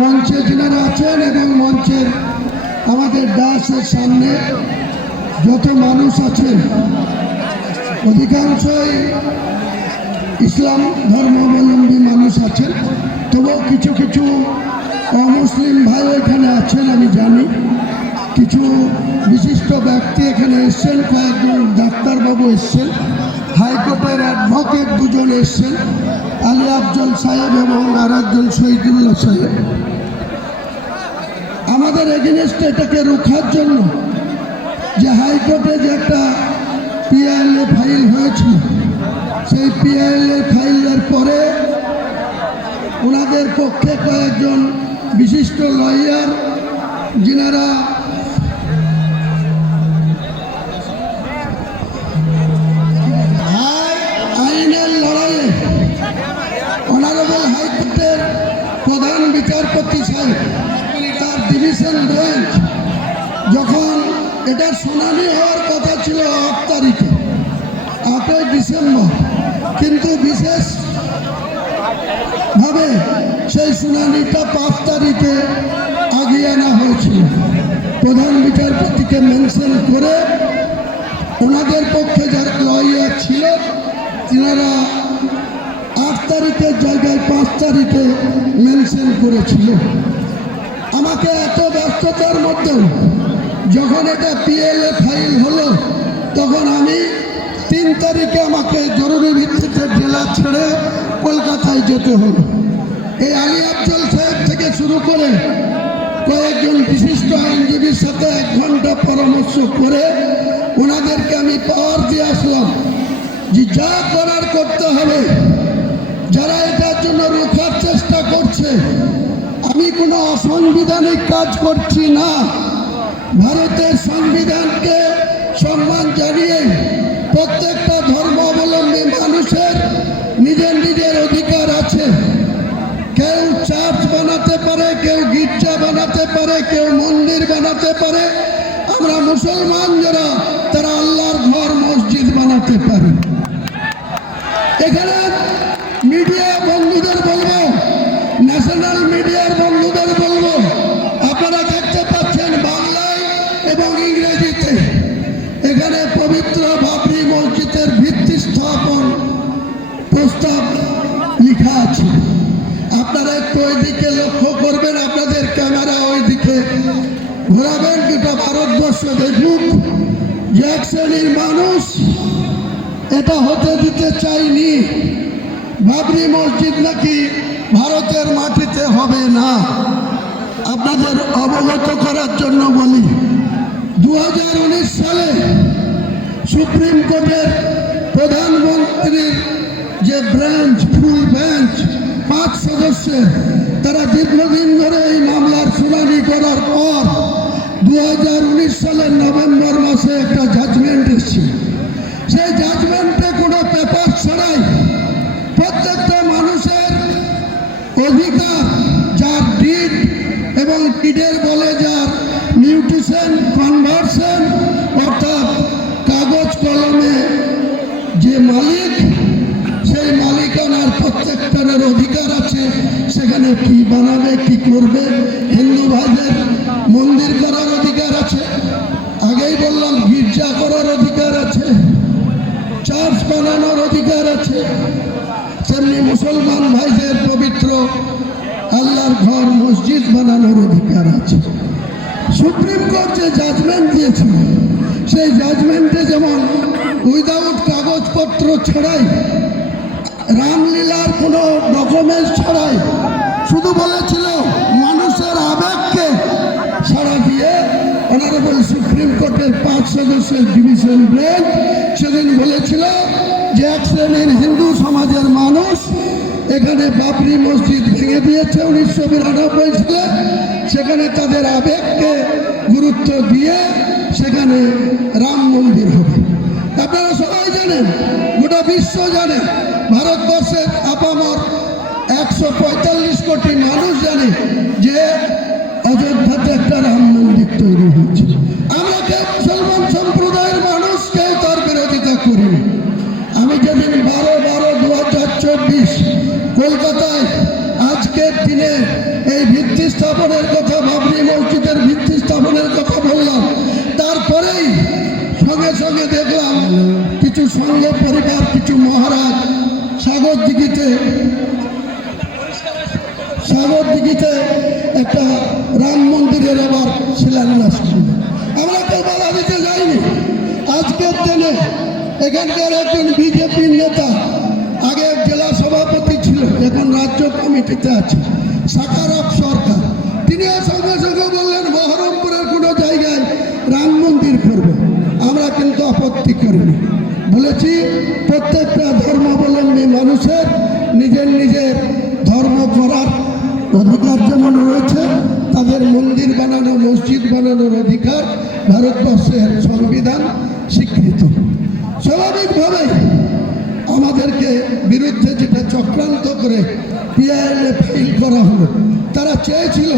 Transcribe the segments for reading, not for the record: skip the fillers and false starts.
মঞ্চে যিনারা আছেন এবং মঞ্চের আমাদের ডাসের সামনে যত মানুষ আছেন অধিকাংশই ইসলাম ধর্মাবলম্বী মানুষ আছেন, তবুও কিছু কিছু অমুসলিম ভাই এখানে আছেন। আমি জানি কিছু বিশিষ্ট ব্যক্তি এখানে এসছেন, কয়েকজন ডাক্তারবাবু এসছেন, হাইকোর্টের অ্যাডভোকেট দুজন এসছেন, আলী আফজল সাহেব এবং আর একজন শহীদুল্লাহ সাহেব। আমাদের এগেনস্টে এটাকে রোখার জন্য যে হাইকোর্টে যে একটা পিআইএলএ ফাইল হয়েছিল, সেই পিআইএলএ ফাইলের পরে ওনাদের পক্ষে কয়েকজন বিশিষ্ট লয়ার যিনারা আইনের লড়াইয়ে অনারেবল হাইকোর্টের প্রধান বিচারপতি সাহেব তার ডিভিশন বেঞ্চ যখন এটার শুনানি হওয়ার কথা ছিল 8 তারিখে, 8ই ডিসেম্বর, কিন্তু বিশেষভাবে সেই শুনানিটা 5 তারিখে আগিয়ে আনা হয়েছিল। প্রধান বিচারপতিকে মেনশন করে ওনাদের পক্ষে যারা লয়ার ছিল তিনারা 8 তারিখের জায়গায় 5 তারিখে মেনশন করেছিল। আমাকে এত ব্যস্ততার মধ্যেও যখন এটা পিএলএ ফাইল হলো তখন আমি 3 তারিখে আমাকে জরুরি ভিত্তিতে জেলা ছেড়ে কলকাতায় যেতে হলো। এই আলী আফজল সাহেব থেকে শুরু করে কয়েকজন বিশিষ্ট আইনজীবীর সাথে 1 ঘন্টা পরামর্শ করে ওনাদেরকে আমি পাওয়ার দিয়ে আসলাম যে যা করার করতে হবে। যারা এটার জন্য রোখার চেষ্টা করছে, আমি কোনো অসাংবিধানিক কাজ করছি না। ভারতের সংবিধানকে সম্মান জানিয়ে প্রত্যেকটা ধর্মাবলম্বী মানুষের নিজের নিজের অধিকার আছে। কেউ চার্চ বানাতে পারে, কেউ গির্জা বানাতে পারে, কেউ মন্দির বানাতে পারে। আমরা মুসলমান যারা তারা আল্লাহর ঘর মসজিদ বানাতে পারে। এখানে মিডিয়া বন্ধুদের বলবো, ন্যাশনাল মিডিয়ার বন্ধুদের বলবো, আপনারা দেখতে পাচ্ছেন বাংলায় এবং ইংরেজিতে এখানে পবিত্র বাবরি মসজিদের ভিত্তি স্থাপন প্রস্তাব লেখা আছে। আপনারা একটু ওইদিকে লক্ষ্য করবেন, আপনাদের ক্যামেরা ওইদিকে ঘোরাবেন, গোটা ভারতবর্ষ দেখুক যে এক শ্রেণীর মানুষ এটা হতে দিতে চাইনি। বাবরি মসজিদ নাকি ভারতের মাটিতে হবে না। আপনাদের অবগত করার জন্য বলি, 2019 সালে সুপ্রিম কোর্টের প্রধানমন্ত্রীর যে ব্রাঞ্চ, ফুল বেঞ্চ 5 সদস্যের, তারা দীর্ঘদিন ধরে এই মামলার শুনানি করার পর 2019 সালের নভেম্বর মাসে একটা জাজমেন্ট এসেছিল। সেই জাজমেন্টে কোনো পেপার ছাড়াই প্রত্যেকটা মানুষের অধিকার, যার ডিড এবং ডিডের বলে যার মিউটেশন, কনভার্সন, অর্থাৎ কাগজ কলমে যে মালিক, সেই মালিকানার প্রত্যেকটার অধিকার আছে। সেখানে কি বানাবে, কি করবে, হিন্দু ভাইদের মন্দির করার অধিকার আছে, আগেই বললাম গির্জা করার অধিকার আছে, চার্চ বানানোর অধিকার আছে, তেমনি মুসলমান ভাইদের পবিত্র আল্লাহর ঘর মসজিদ বানানোর অধিকার আছে। সুপ্রিম কোর্ট যে জাজমেন্ট দিয়েছিল, সেই জাজমেন্টে যেমন উইদাউট কাগজপত্র ছাড়াই, রামলীলার কোনো ডকুমেন্টস ছাড়াই, শুধু বলেছিল মানুষের আবেগকে সাড়া দিয়ে অনারেবল সুপ্রিম কোর্টের 5 সদস্যের ডিভিশন বেঞ্চ সেদিন বলেছিল যে এক শ্রেণীর হিন্দু সমাজের মানুষ এখানে বাবরি মসজিদ ভেঙে দিয়েছে 1992 সালে। সেখানে তাদের আবেগকে গুরুত্ব দিয়ে সেখানে রাম মন্দির হবে। আপনারা সবাই জানেন, গোটা বিশ্ব জানে, ভারতবর্ষের আপামর 145 কোটি মানুষ জানে যে অযোধ্যাতে একটা রাম মন্দির তৈরি হয়েছে। আমরা কেউ মুসলমান সম্প্রদায়ের মানুষ কেউ তার বিরোধিতা করিনি। আমি যেদিন 12/12/2024 কলকাতায় আজকের দিনে এই ভিত্তি স্থাপনের কথা, বাবরি মসজিদের ভিত্তি স্থাপনের কথা বললাম, তারপরেই সঙ্গে সঙ্গে দেখলাম কিছু সংঘ পরিবার, কিছু মহারাজ সাগর দিঘিতে একটা রাম মন্দিরের আবার শিলান্যাস করবে। আমরা কেউ বাধা দিতে যাইনি। আজকের দিনে এখানকার একজন বিজেপির নেতা, আগে জেলা সভাপতি ছিল, এখন রাজ্য কমিটিতে আছে, সাকারক সরকার, তিনিও সঙ্গে সঙ্গে বললেন বহরমপুরের কোনো জায়গায় রাম মন্দির করবে। আমরা কিন্তু আপত্তি করিনি, বলেছি প্রত্যেকটা ধর্মাবলম্বী মানুষের নিজের নিজের ধর্ম করার অধিকার যেমন রয়েছে, তাদের মন্দির বানানো, মসজিদ বানানোর অধিকার ভারতবর্ষের সংবিধান স্বীকৃত। স্বাভাবিকভাবে আমাদেরকে বিরুদ্ধে যেটা চক্রান্ত করে পিআইএল ফাইল করা হলো, তারা চেয়েছিল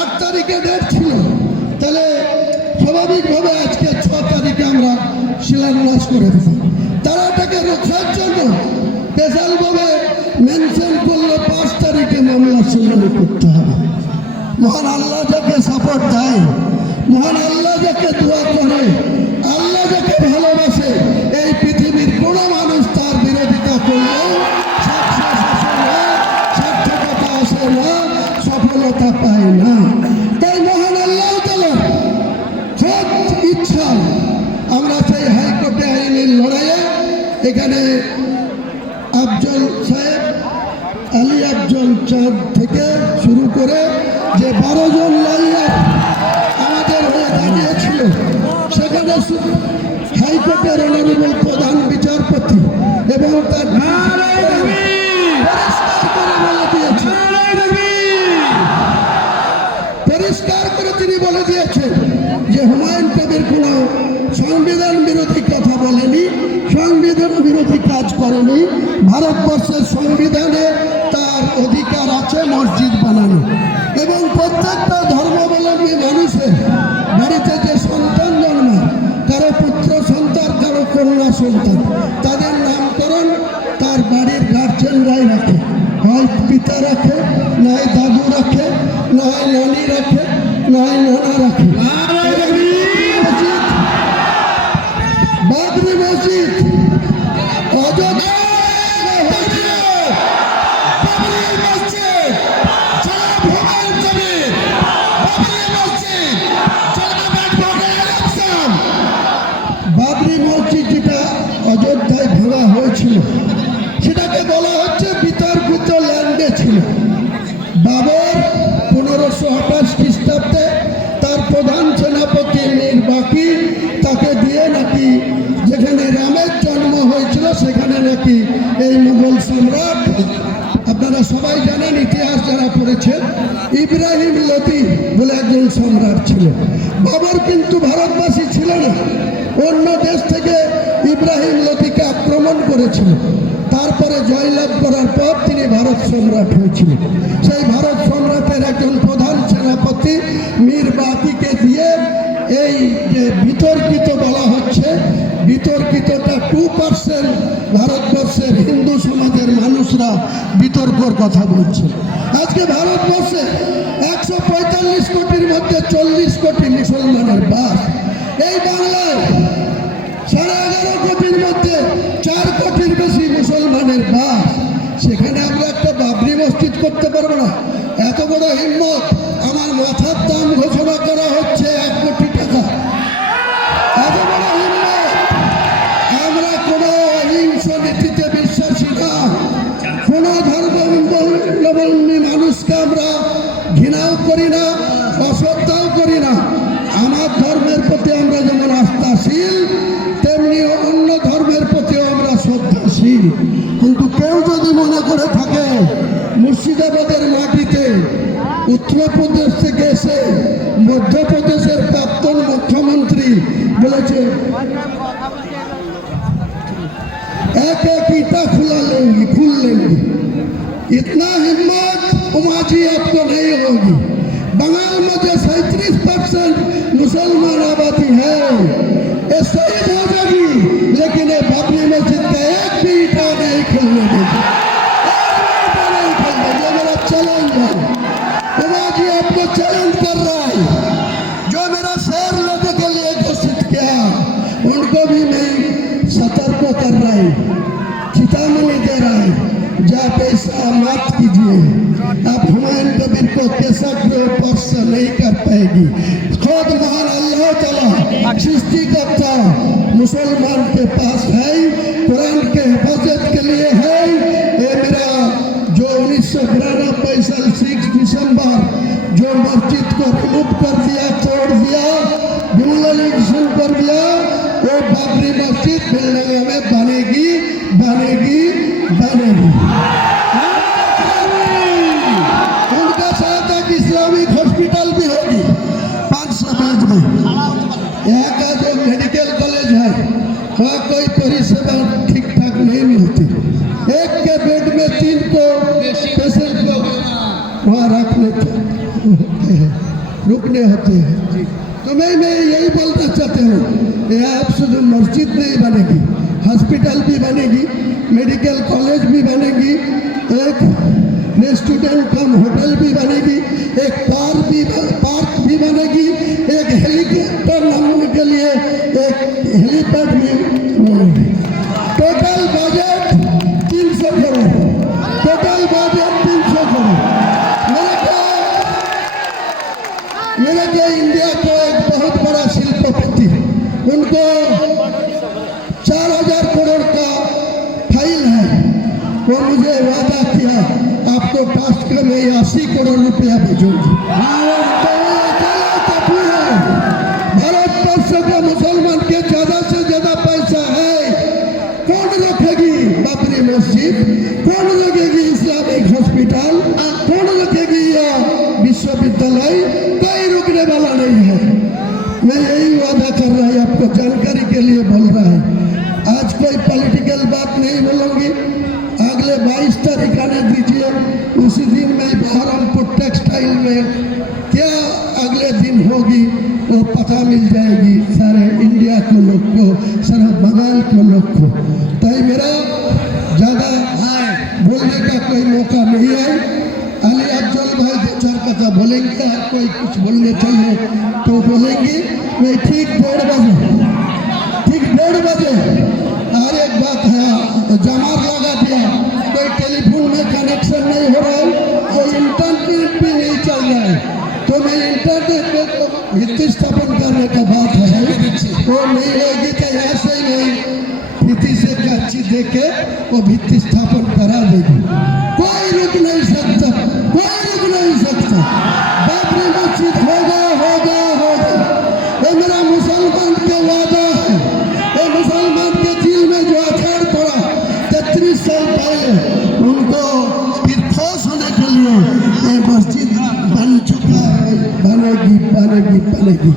8 তারিখে ডেট ছিল, তাহলে স্বাভাবিকভাবে আজকে 6 তারিখে আমরা শিলান্যাস করে দিতাম। তারা এটাকে রক্ষার জন্য স্পেশালভাবে মেনশন করলো 5 তারিখে মামলা শুনানি করতে হবে। মহান আল্লাহ যাকে সাপোর্ট দেয়, মহান আল্লাহ যাকে দোয়া করে, আল্লাহ যাকে ভালোবাসে, এই পৃথিবীর কোনো মানুষ তার বিরোধিতা করলেও সার্থকতা আসে না, সফলতা পায় না। তাই মহান আল্লাহ তাআলা সৎ ইচ্ছা আমরা সেই হাইকোর্টে আইনের লড়াইয়ে এখানে আফজল সাহেব, আলী আফজল চাঁদ থেকে শুরু করে যে 12 জন লয়ার আমাদের হয়ে দাঁড়িয়েছিল, সেখানে হাইকোর্টের অনারেবল প্রধান বিচারপতি এবং তার পরিষ্কার করে তিনি বলে দিয়েছেন যে হুমায়ুন কবির কোনো সংবিধান বিরোধী কথা বলেনি, সংবিধান বিরোধী কাজ করেনি। ভারতবর্ষের সংবিধানে তার অধিকার আছে মসজিদ বানানো, এবং প্রত্যেকটা ধর্মাবলম্বী মানুষের বাড়িতে যে সন্তান জন্মায়, কারো পুত্র সন্তান, কারো কন্যা সন্তান, তাদের নামকরণ তার বাড়ির গার্জেনরাই রাখে, হয় পিতা রাখে, নয় দাদু রাখে, নয় নানি রাখে, নয় নানা রাখে। বাবরি মসজিদ অযোধ্যা বাবরি মসজিদ যেটা অযোধ্যায় ভাঙা হয়েছিল, সেটাকে বলা হচ্ছে বিতর্কিত ল্যান্ডে ছিল। বাবর 1528 খ্রিস্টাব্দে তার প্রধান সেনাপতি মীর বাকি তাকে দিয়ে নাকি যেখানে রামের জন্ম হয়েছিল সেখানে নাকি এই মুঘল সম্রাট, আপনারা সবাই জানেন ইতিহাস যারা পড়েছেন, ইব্রাহিম লোদি বলে একজন সম্রাট ছিল। বাবর কিন্তু ভারতবাসী ছিল না, অন্য দেশ থেকে ইব্রাহিম লোদিকে আক্রমণ করেছিল, তারপরে জয়লাভ করার পর তিনি ভারত সম্রাট হয়েছিলেন। সেই ভারত সম্রাটের একজন প্রধান সেনাপতি মীর বাকিকে দিয়ে এই যে বিতর্কিত বলা হচ্ছে, বিতর্কিতটা 2% ভারতবর্ষের হিন্দু সমাজের মানুষরা বিতর্কর কথা বলছে। আজকে ভারতবর্ষে 145 কোটির মধ্যে 40 কোটি মুসলমানের বাস। এই বাংলায় 11.5 কোটির মধ্যে 4 কোটির বেশি মুসলমানের বাস। সেখানে আমরা একটা বাবরি মসজিদ করতে পারবো না? এত বড় হিম্মত! আমার মাথার দাম ঘোষণা করা হচ্ছে 1 কোটি টাকা। এত বড় হিম্মত! আমরা কোনো অহিংস নীতিতে বিশ্বাসী না, কোনো ধর্মাবলম্বী মানুষকে আমরা ঘৃণাও করি না, অশ্রদ্ধাও করি না। আমার ধর্মের প্রতি আমরা যেমন আস্থাশীল, তেমনি অন্য ধর্মের প্রতিও আমরা শ্রদ্ধাশীল। কিন্তু কেউ যদি মনে করে থাকে মুর্শিদাবাদের মাটিতে উত্তরপ্রদেশ থেকে এসে মধ্যপ্রদেশের প্রাক্তন মুখ্যমন্ত্রী বলেছে एक एक ईटा खुल लेंगे, इतना हिम्मत उमाजी आपको नहीं होगी। बंगाल में जो 37% मुसलमान आबादी है, ये शहीद हो जाएगी, लेकिन ये बाबरी मस्जिद का एक भी ईटा नहीं खुलने देगी, एक भी ईटा नहीं खुलने देगी। मेरा चैलेंज है, आज ये आपको चैलेंज कर रहा है, जो मेरा शेर लेने के लिए घोषित किया उनको भी मैं सतर्क कर रहा है, चेतावनी दे रहा है, जा पैसा मत कीजिए। आप हुमायूं कबीर को कैसा के ऊपर से नहीं कर पाएगी। खुद महान अल्लाह ताला सृष्टिकर्ता मुसलमान के पास है, कुरान के हिफाजत के लिए है। ये मेरा जो 1992 साल 6 दिसंबर जो मस्जिद को रिमूव कर दिया, तोड़ दिया, डिमोलिशन कर दिया, वो बाबरी मस्जिद बिल्डिंग में बनेगी बनेगी बनेगी। उनका साथ एक इस्लामिक हॉस्पिटल भी होगी 500 बेड में। यहाँ का जो मेडिकल कॉलेज है वहाँ कोई परिसेवा ठीक ठाक नहीं मिलती। एक के बेड में 3 को पेशेंट को वहाँ रखने रुकने होते हैं। तो मैं यही बोलना चाहता हूँ, यहाँ आप शुद्ध मस्जिद नहीं बनेगी, हॉस्पिटल भी बनेगी, मेडिकल कॉलेज भी बनेगी, एक रेस्टोरेंट कम होटल भी बनेगी, एक पार्क भी बनेगी, एक हेलीकॉप्टर नामने के लिए एक हेलीपैड भी बनेगी। Total budget 300 crore, total budget 300 crore. मेरे को इंडिया को एक बहुत बड़ा शिल्पपति, उनको 4000 करोड़ का फाइल है, वो मुझे वादा किया आपको कास्ट का मैं 80 करोड़ रुपया भेजूंगी। भारतवर्ष के मुसलमान के ज्यादा से ज्यादा पैसा है, कौन रखेगी बाबरी मस्जिद, कौन रखेगी इस्लामिक हॉस्पिटल, कौन रखेगी यह विश्वविद्यालय, कोई रुकने वाला नहीं है। मैं यही वादा कर रहा है, आपको जानकारी के लिए बोल रहा है। आज कोई पॉलिटिकल बात नहीं बोलूंगी, अगले 22 तारीख आने दीजिए, उसी दिन मैं बहरमपुर टेक्सटाइल में क्या अगले दिन होगी वो पता मिल जाएगी सारे इंडिया को लोग को, सारा बंगाल को लोग को। तो मेरा ज़्यादा बोलने का कोई मौका नहीं है। अली अफजल भाई 2-4 कथा बोलेंगे, हर कोई कुछ बोलने चाहिए तो बोलेंगे। मैं ठीक 1:30 बजे और एक बात है, जमार लगा दिया, कोई टेलीफोन में कनेक्शन नहीं हो रहा है, कोई इंटरनेट भी नहीं चल रहा है, तो मैं इंटरनेट में तो भित्ति स्थापन करने का बात है, वो नहीं होगी तो ऐसे ही नहीं भित्ति से कच्ची दे के वो भित्ति स्थापन करा देगी। कोई रुक नहीं सकता, कोई रुक नहीं सकता। बाबरी मस्जिद होगा होगा होगा, ये मेरा मुसलमान का वादा है। ये मुसलमान के दिल में जो अखाड़ पड़ा 33 साल पहले, उनको फिर ठोस होने के लिए ये मस्जिद बन चुका है, बनेगी बनेगी बनेगी।